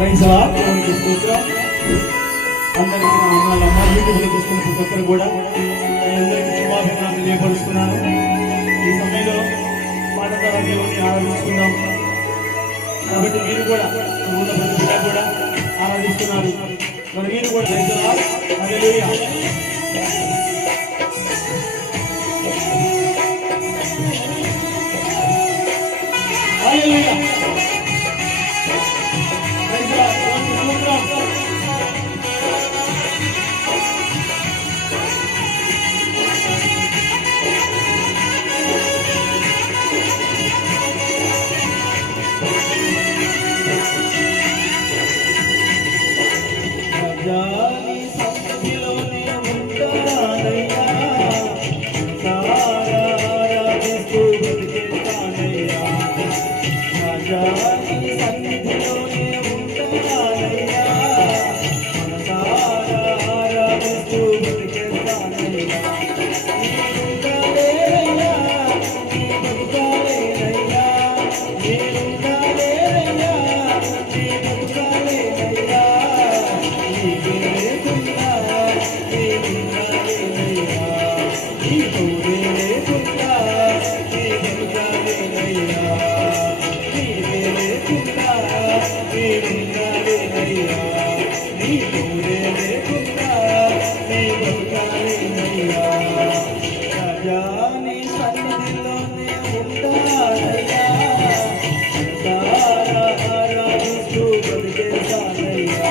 Praise Lord. దేవునికి స్తోత్రం. అందరికీ నా వందనాలు. యూట్యూబ్లో చూస్తున్న ప్రతి ఒక్కరు కూడా అందరికీ శుభాభినందనలు తెలియపరుస్తున్నాను. ఈ సమయంలో పాట ద్వారా దేవుని ఆరాధిస్తున్నాం కాబట్టి మీరు కూడా ఉన్న ప్రతి బిడ్డ కూడా ఆరాధిస్తున్నారు. మరి మీరు కూడా praise Lord. Hallelujah. Hallelujah. Praise Lord. దేవునికి స్తోత్రం. రాజాని సన్నిధిలోనే ఉంటానయ్యా, ఆరాధిస్తూ బ్రతికేస్తానయ్యా. రాజాని సన్నిధిలోనే ఉంటానయ్యా, ఆరాధిస్తూ బ్రతికేస్తానయ్యా. నేనుండాలేనయ్యా, నీ బతుకాలేనయ్యా, నేనుండాలేనయ్యా, నీ బతుకాలేనయ్యా. రాజాని సన్నిధిలోనే ఉంటానయ్యా, ఆరాధిస్తూ బ్రతికేస్తానయ్యా.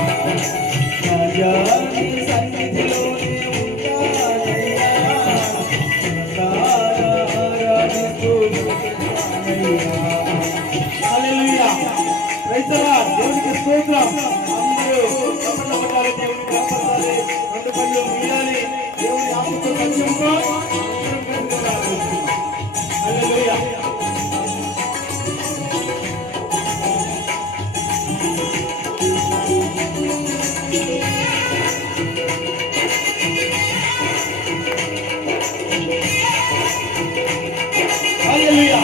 రాజాని సన్నిధిలోనే ఉంటానయ్యా, ఆరాధిస్తూ బ్రతికేస్తానయ్యా. హల్లెలూయా. Praise Lord. దేవునికి స్తోత్రం. అందరూ చప్పట్లు కొట్టాలి, దేవుని కనపడాలి, రెండు కళ్ళు వీడాలి, దేవుని ఆత్మతో సత్యంతో హల్లెలూయా. హల్లెలూయా.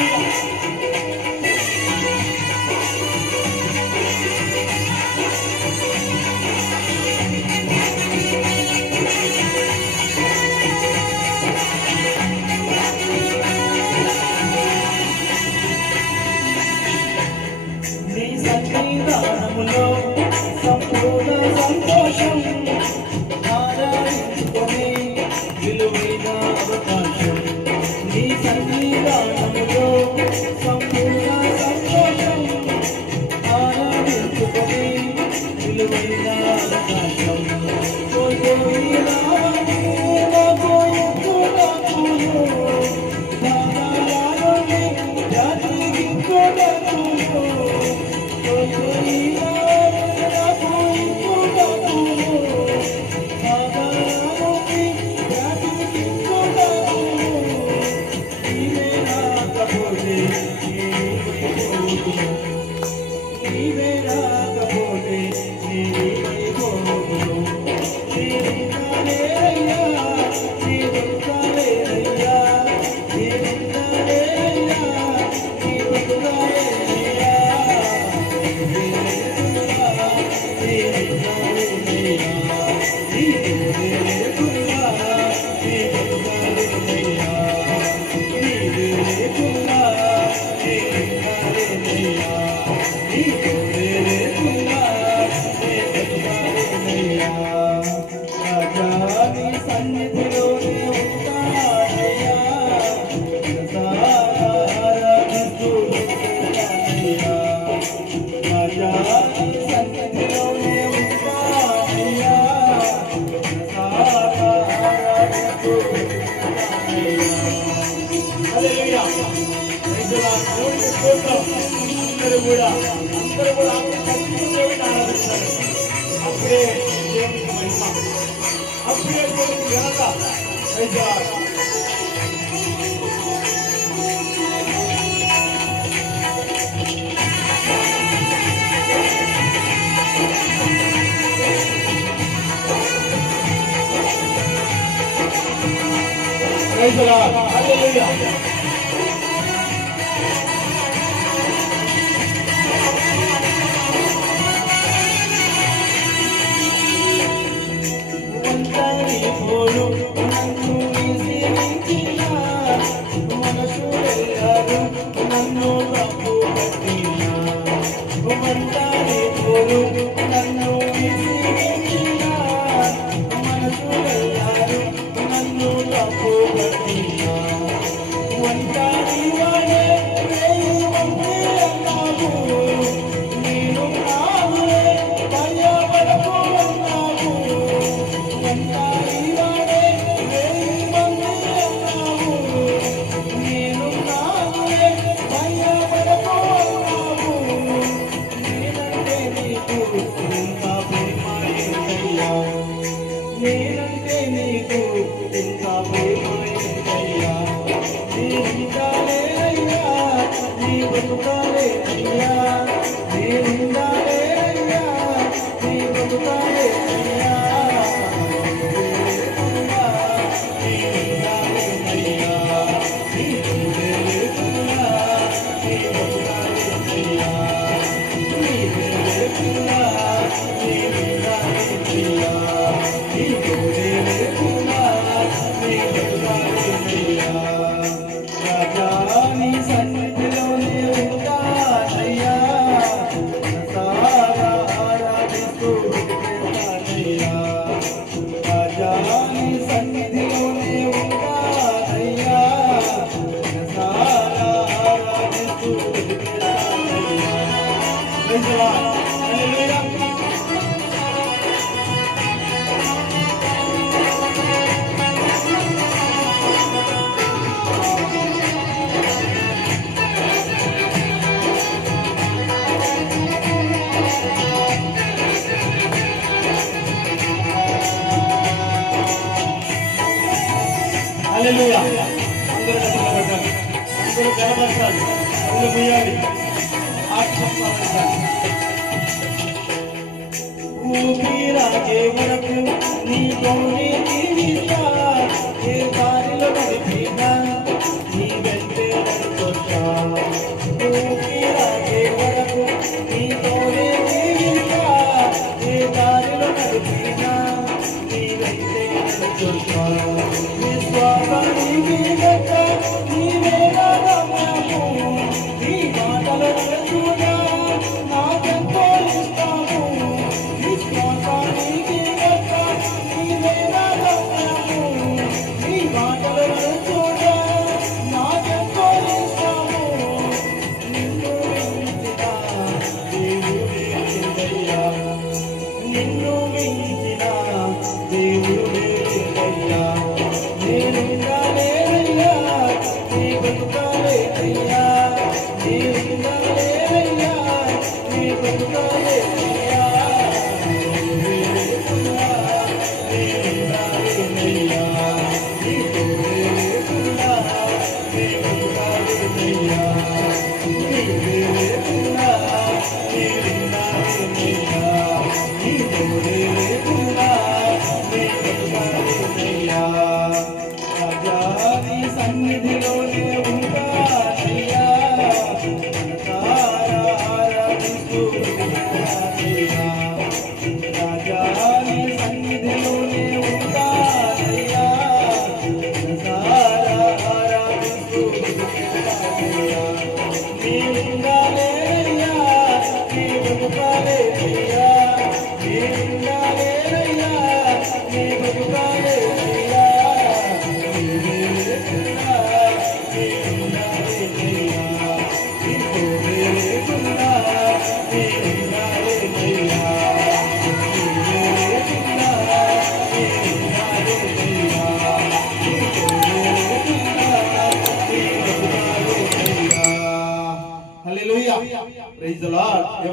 నీ సన్నిధానములో సంపూర్ణ సంతోషం, ఆరాధించుకొని విలువైన అవకాశం. నీ సన్నిధానములో సంపూర్ణ సంతోషం, ఆరాధించుకొని విలువైన అవకాశం. రాజాని సన్నిధిలోనే ఉంటానయ్యా, ఆరాధిస్తూ బ్రతికేస్తానయ్యా. రాజాని సన్నిధిలోనే ఉంటానయ్యా, ఆరాధిస్తూ బ్రతికేస్తానయ్యా. హల్లెలూయా. Praise Lord. దేవునికి స్తోత్రం. అందరూ కూడా దేవుని ఆరాధిస్తారు. అప్పుడే దేవునికి మహిమ, అప్పుడే దేవునికి ఘనత. Praise Lord. Praise Lord. Hallelujah. వంటానే పోరు నన్ను విసిగించినా మనసు వెళ్ళారు నన్ను తప్పు పట్టినా వంటాని వాడే వేయి వంటి అన్నావు నేను నావులే భయపడకు అన్నావు వంటాని వాడే వేయి వంటి అన్నావు నేను నావులే భయపడకు అన్నావు నేనంటే నీకు ఇంత ప్రేమ ఏంటయ్యా నేనంటే నీకు ఇంత ప్రేమ ఏంటయ్యా నీ ఉండాలే అయ్యా నీ బతుకాలే అయ్యా నీ ఉండాలే అయ్యా నీ బతుకాలే అయ్యా నీ ఉండాలే అయ్యా నీ లేకున్నా నీ బతుకాలే అయ్యా నీ లేకున్నా నీ ఉండాలే అయ్యా నీ లేకున్నా నీ బతుకాలే అయ్యా రాజా నీ సన్నిధిలోనే ఉంటానయ్యా మనసారా ఆరాధిస్తూ ఉంటానయ్యా రాజా నీ సన్నిధిలోనే ఉంటానయ్యా మనసారా ఆరాధిస్తూ ఉంటానయ్యా ప్రైజ్ ది లార్డ్ హల్లెలూయా హల్లెలూయా అందరూ నిలబడ్డారు అందరూ గణపరచాలి అందరూ ముయ్యాలి ఆత్మపరచాలి ఊపిరాగే వరకు నీతోనే జీవిస్తా ఏ దారిలో నడిపినా నీ వెంటే నడుకొస్తా ఊపిరాగే వరకు నీతోనే జీవిస్తా ఏ దారిలో నడిపినా నీ వెంటే నడుకొస్తా విశ్వాసానికి గట్ట నీవే రామము నీ మాటలు చూడా నాకెంతో ఇష్టము విశ్వాసానికి గట్ట నీవే రామము నీ మాటలు చూడా నాకెంతో ఇష్టము నిన్ను మించిన దేవుడే లేదయ్యా నిన్ను మించిన దేవుడే లేదయ్యా నేనుండాలే అయ్యా నీ బతుకాలే అయ్యా నేనుండాలే అయ్యా నీ బతుకాలే అయ్యా నేనుండాలే అయ్యా నీ తోడే లేకుండా నీ బతుకాలే అయ్యా నీవే లేకుండా నేనుండాలే అయ్యా నీ తోడే లేకుండా నీ బతుకాలే అయ్యా రాజా నీ సన్నిధిలోనే ఉంటానయ్యా మనసారా ఆరాధిస్తూ ఉంటానయ్యా రాజా నీ సన్నిధిలోనే ఉంటానయ్యా మనసారా ఆరాధిస్తూ ఉంటానయ్యా నీ ఉండాలే అయ్యా నీ బతుకాలే అయ్యా నీ ఉండాలే అయ్యా నీ బతుకాలే అయ్యా Hallelujah. Praise the Lord.